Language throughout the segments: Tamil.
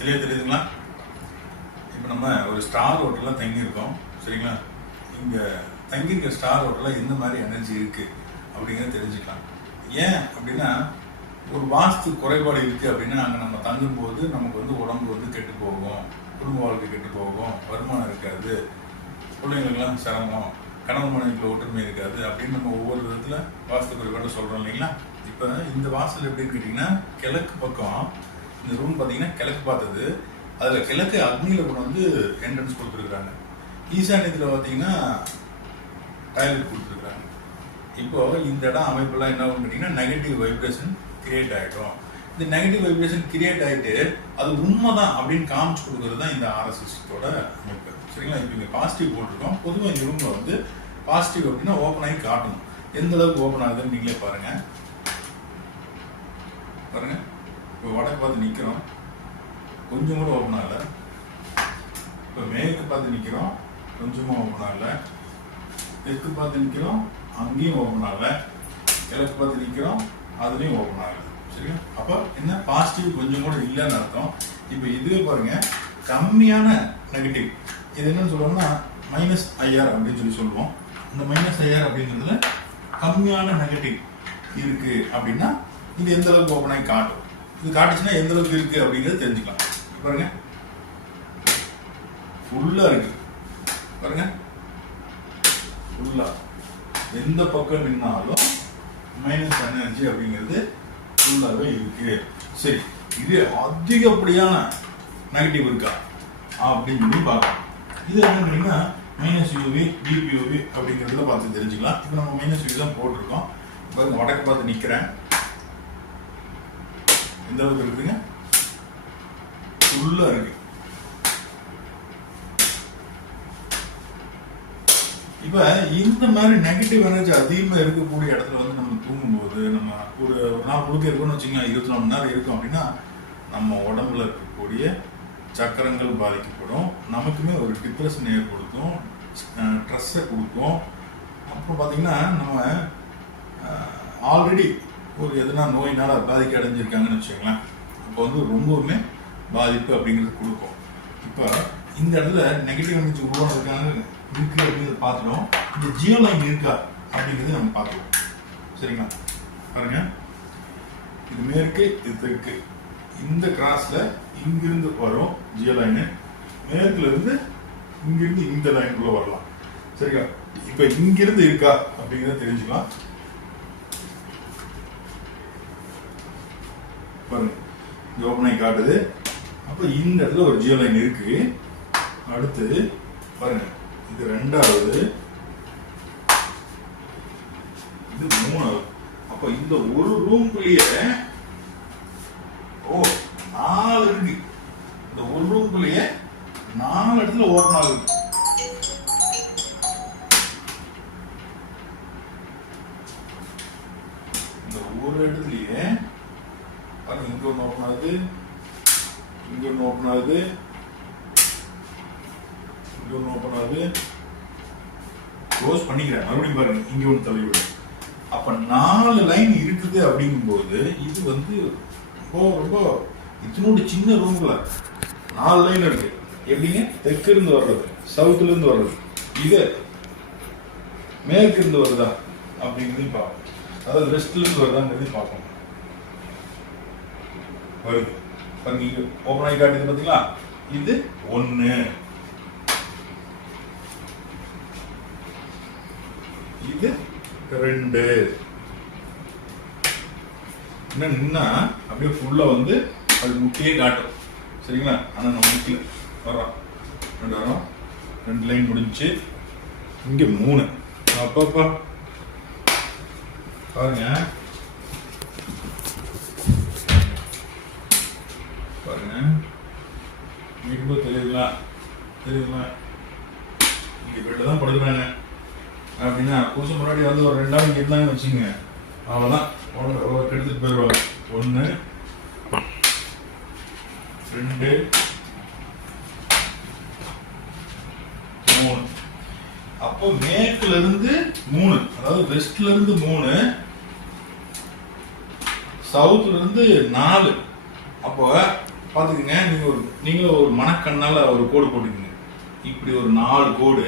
தெரியுதுங்களா? இப்போ நம்ம ஒரு ஸ்டார் ஹோட்டலில் தங்கியிருக்கோம், சரிங்களா? இங்கே தங்கியிருக்க ஸ்டார் ஹோட்டலில் எந்த மாதிரி எனர்ஜி இருக்குது அப்படிங்கிறத தெரிஞ்சுக்கலாம். ஏன் அப்படின்னா, ஒரு வாஸ்து குறைபாடு இருக்குது அப்படின்னா அங்கே நம்ம தங்கும்போது நமக்கு வந்து உடம்பு வந்து கெட்டு போகும், குடும்ப வாழ்க்கை கெட்டு போகும், வருமானம் இருக்காது, பிள்ளைங்களுக்கெல்லாம் சிரமம், கணவன் மனைவிக்குள்ள ஒற்றுமை இருக்காது அப்படின்னு நம்ம ஒவ்வொரு விதத்தில் வாஸ்து குறைபாடு சொல்கிறோம் இல்லைங்களா? இப்போ இந்த வாசல் எப்படின்னு கேட்டிங்கன்னா, கிழக்கு பக்கம் இந்த ரூம் பார்த்தீங்கன்னா கிழக்கு பார்த்தது, அதில் கிழக்கு அக்னியில் கொண்டு வந்து என்ட்ரன்ஸ் கொடுத்துருக்குறாங்க. ஈசானியத்தில் பார்த்தீங்கன்னா டாய்லெட் கொடுத்துருக்குறாங்க. இப்போ இந்த இடம் அமைப்பெல்லாம் என்ன ஆகும் கேட்டிங்கன்னா, நெகட்டிவ் வைப்ரேஷன் கிரியேட் ஆகிடும். இந்த நெகட்டிவ் வைப்ரேஷன் கிரியேட் ஆகிட்டு அது உண்மைதான் அப்படின்னு காமிச்சு கொடுக்குறது தான் இந்த ஆர்எஸ்எஸோட அமைப்பு, சரிங்களா? இப்போ இங்கே பாசிட்டிவ் போட்டிருக்கோம். பொதுவாக இந்த ரூமில் வந்து பாசிட்டிவ் அப்படின்னா ஓப்பன் ஆகி காட்டணும். எந்த அளவுக்கு ஓப்பன் ஆகுதுன்னு நீங்களே பாருங்கள். இப்போ வடக்கு பார்த்து நிற்கிறோம், கொஞ்சம் கூட ஓப்பன் ஆகலை. இப்போ மேற்கு பார்த்து நிற்கிறோம், கொஞ்சமாக ஓப்பன் ஆகலை. தெற்கு பார்த்து நிற்கிறோம், அங்கேயும் ஓப்பன் ஆகலை. கிழக்கு பார்த்து நிற்கிறோம், அதுலேயும் ஓப்பன் ஆகலை. சரியா? அப்போ என்ன, பாசிட்டிவ் கொஞ்சம் கூட இல்லைன்னு அர்த்தம். இப்போ இதுவே பாருங்க, கம்மியான நெகட்டிவ். இது என்னன்னு சொல்லுவோம்னா -IR அப்படின்னு சொல்லுவோம். இந்த -IR அப்படிங்கிறதுல கம்மியான நெகட்டிவ் இருக்கு அப்படின்னா இது எந்த அளவுக்கு ஓப்பன் ஆகி காட்டும். இது காட்டுச்சுன்னா எந்த அளவுக்கு இருக்கு அப்படிங்கிறது தெரிஞ்சுக்கலாம். பாருங்க, ஃபுல்லா இருக்கு பாருங்க, ஃபுல்லா எந்த பக்கம் நின்னாலும் மைனஸ் எனர்ஜி அப்படிங்கிறது ஃபுல்லாகவே இருக்கு. சரி, இது அதிகப்படியான நெகட்டிவ் இருக்கா அப்படின்னு சொல்லி பார்க்கலாம். இது என்னன்னா -UV DPUV அப்படிங்கிறதுல பார்த்து தெரிஞ்சுக்கலாம். இப்போ நம்ம -UV தான் போட்டிருக்கோம். இப்போ வடக்கு பார்த்து நிற்கிறேன், எந்த அளவுக்கு இருக்குதுங்க, ஃபுல்லாக இருக்கு. இப்போ இந்த மாதிரி நெகட்டிவ் எனர்ஜி அதிகமாக இருக்கக்கூடிய இடத்துல வந்து நம்ம தூங்கும்போது, நம்ம ஒரு நாள் முழுக்க இருக்கணும்னு வச்சுக்கலாம், 24 மணி நேரம் இருக்கும் அப்படின்னா நம்ம உடம்புல இருக்கக்கூடிய சக்கரங்கள் பாதிக்கப்படும், நமக்குமே ஒரு டிப்ரெஷன் ஏற்படுத்தும், ஸ்ட்ரெஸ்ஸை கொடுக்கும். அப்புறம் பார்த்தீங்கன்னா நம்ம ஆல்ரெடி ஒரு எதுனா நோயினால் பாதிக்க அடைஞ்சிருக்காங்கன்னு வச்சுக்கோங்களேன், அப்போ வந்து ரொம்பவுமே பாதிப்பு அப்படிங்கிறது கொடுக்கும். இப்போ இந்த இடத்துல நெகட்டிவ் எனர்ஜி உருவானதுக்காக இருக்கு அப்படிங்கிறத பார்த்துட்டோம். இந்த ஜியோ லைன் இருக்கா அப்படிங்கிறது நம்ம பார்த்துருவோம், சரிங்களா? பாருங்க, இது மேற்கு, இது தெற்கு. இந்த கிராஸ்ல இங்கிருந்து வரும் ஜியோ லைனு, மேற்குல இருந்து இங்கிருந்து இந்த லைனுக்குள்ள வரலாம், சரிங்களா? இப்ப இங்கிருந்து இருக்கா அப்படிங்கிறத தெரிஞ்சுக்கலாம். பாருங்க, ஓப்பனை காட்டுது. அப்ப இந்த இடத்துல ஒரு ஜியோ லைன் இருக்கு. அடுத்து பாருங்க, இது ரெண்டாவது, இது மூணாவது. அப்ப இந்த ஒரு ரூம்குள்ளேயே 4 இருக்கு. இந்த ஒரு ரூம்குள்ளேயே 4 இடத்துல ஓப்பன் ஆகுது. இந்த ஒரு இடத்துலயே பாருங்க, இங்க ஒன்று ஓப்பன் ஆகுது, இங்க ஒன்று ஓப்பன் ஆகுது, இங்க ஒன்று ஓப்பன் ஆகுது. க்ளோஸ் பண்ணிக்கிறேன், மறுபடியும் பாருங்க, இங்க ஒன்று தள்ளி விடும். அப்ப 4 லைன் இருக்குது அப்படிங்கும்போது இது வந்து ரொம்ப இத்தினோட சின்ன ரூம்ல 4 லைன் இருக்கு. எப்படிங்க, தெற்கு இருந்து வர்றது, சவுத்துல இருந்து வர்றது, இது மேற்கு இருந்து வருதா அப்படிங்கிறது பார்ப்போம். அதாவது வெஸ்ட்ல இருந்து வருதாங்கிறது பார்ப்போம். வருது பாருங்க, இங்க ஓப்பன் ஆகி காட்டுது பாத்தீங்களா? இது 1, இது 2. என்ன அப்படியே ஃபுல்லா வந்து அது முக்கியே காட்டும், சரிங்களா? ஆனா நம்ம முக்கிய வரோம், 2 வரோம், 2 லைன் முடிஞ்சு. இங்க 3. அப்பப்பா பாருங்க, பாருங்க, மீண்டும் தெரியுதுங்களா? தெரியுதுங்களா? இங்க பெட்டில் தான் படுக்கிறாங்க அப்படின்னா புதுசு முன்னாடி வந்து ஒரு 2 இங்கே இருந்தாங்கன்னு வச்சுங்க, அவ்வளோதான், எடுத்துட்டு போயிடுவாங்க. 1 2 3. அப்போ மேற்குல இருந்து 3, அதாவது வெஸ்ட்ல இருந்து 3, சவுத்ல இருந்து 4. அப்போ பார்த்துக்குங்க. நீங்களும் ஒரு மனக்கண்ணால் ஒரு கோடு போட்டுக்குங்க. இப்படி ஒரு 4 கோடு,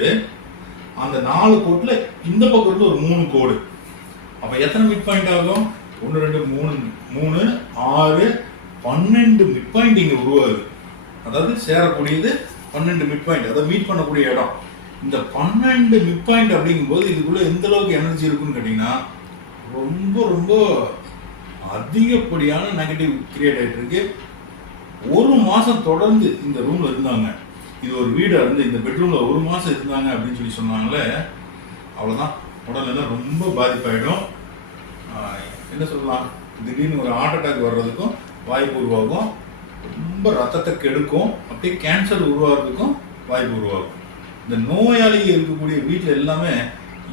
அந்த 4 கோட்டில் இந்த பக்கம் இருந்து ஒரு 3 கோடு. அப்போ எத்தனை மிட் பாயிண்ட் ஆகும்? 1 2 3 6 12 மிட் பாயிண்ட் இங்கே உருவாகுது. அதாவது சேரக்கூடியது 12 மிட் பாயிண்ட், அதாவது மீட் பண்ணக்கூடிய இடம். இந்த 12 மிட் பாயிண்ட் அப்படிங்கும்போது இதுக்குள்ள எந்த அளவுக்கு எனர்ஜி இருக்குன்னு கேட்டீங்கன்னா ரொம்ப ரொம்ப அதிகப்படியான நெகட்டிவ் கிரியேட் ஆகிட்டு இருக்கு. 1 மாசம் தொடர்ந்து இந்த ரூம்ல இருந்தாங்க. இது ஒரு வீடா இருந்து இந்த பெட்ரூம்ல 1 மாசம் இருந்தாங்க அப்படின்னு சொன்னாங்களே, அவ்வளவுதான், உடல்நிலை ரொம்ப பாதிப்பாயிடும். என்ன சொல்லலாம், திடீர்னு ஒரு ஹார்ட் அட்டாக் வர்றதுக்கும் வாய்ப்பு உருவாகும். ரொம்ப ரத்தத்தை கெடுக்கும். அப்படியே கேன்சர் உருவாகிறதுக்கும் வாய்ப்பு உருவாகும். இந்த நோயாளிகள் இருக்கக்கூடிய வீட்டில் எல்லாமே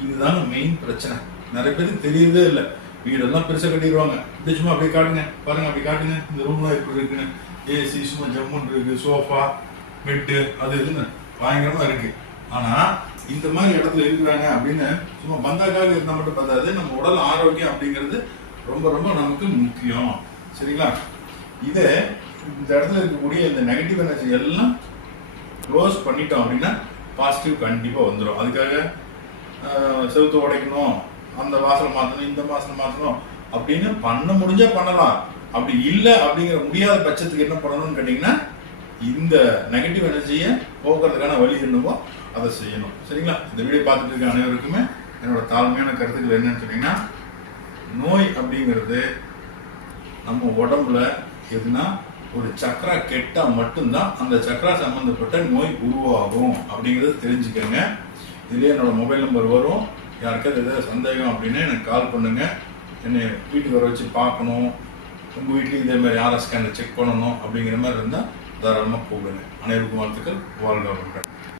இதுதாங்க மெயின் பிரச்சனை. நிறைய பேருக்கு தெரியறதே இல்லை. வீடெல்லாம் பெருசாக கட்டிடுவாங்க. இப்படி சும்மா அப்படியே காட்டுங்க, பாருங்க, அப்படி காட்டுங்க, இந்த ரூம்லாம் எப்படி இருக்குன்னு. ஏசி சும்மா ஜம்முன்னு இருக்கு, சோஃபா பெட்டு அது இதுன்னு பயங்கரமா இருக்கு. ஆனா இந்த மாதிரி இடத்துல இருக்கிறாங்க அப்படின்னு சும்மா பந்தாக்காக இருந்தால் மட்டும் பார்த்தாது. நம்ம உடல் ஆரோக்கியம் அப்படிங்கிறது ரொம்ப ரொம்ப நமக்கு முக்கியம். சரிங்களா? இதை இந்த இடத்துல இருக்கக்கூடிய இந்த நெகட்டிவ் எனர்ஜி எல்லாம் க்ளோஸ் பண்ணிட்டோம் அப்படின்னா பாசிட்டிவ் கண்டிப்பாக வந்துடும். அதுக்காக செவுத்து உடைக்கணும், அந்த வாசலை மாற்றணும், இந்த வாசலை மாற்றணும் அப்படின்னு பண்ண முடிஞ்சா பண்ணலாம். அப்படி இல்லை அப்படிங்கிற முடியாத பட்சத்துக்கு என்ன பண்ணணும்னு கேட்டிங்கன்னா இந்த நெகட்டிவ் எனர்ஜியை போக்குறதுக்கான வழி என்னவோ அதை செய்யணும். சரிங்களா? இந்த வீடியோ பார்த்துட்டு இருக்க அனைவருக்குமே என்னோட தாழ்மையான கருத்துக்கள் என்னன்னு சொன்னீங்கன்னா, நோய் அப்படிங்கிறது நம்ம உடம்புல எதுனா ஒரு சக்கரா கெட்டா மட்டும்தான் அந்த சக்கரா சம்பந்தப்பட்ட நோய் உருவாகும் அப்படிங்கிறது தெரிஞ்சுக்கங்க. இதுலேயே என்னோட மொபைல் நம்பர் வரும். யாருக்காவது எதாவது சந்தேகம் அப்படின்னு எனக்கு கால் பண்ணுங்க. என்னை வீட்டுக்கு வர வச்சு பார்க்கணும், உங்கள் வீட்லேயும் இதே மாதிரி ஆர்எஸ் ஸ்கேனை செக் பண்ணணும் அப்படிங்கிற மாதிரி இருந்தால் தாராளமாக கூப்பிடுங்க. அனைவருக்கும் வாழ்த்துக்கள். வாழ்க வளமுடன்.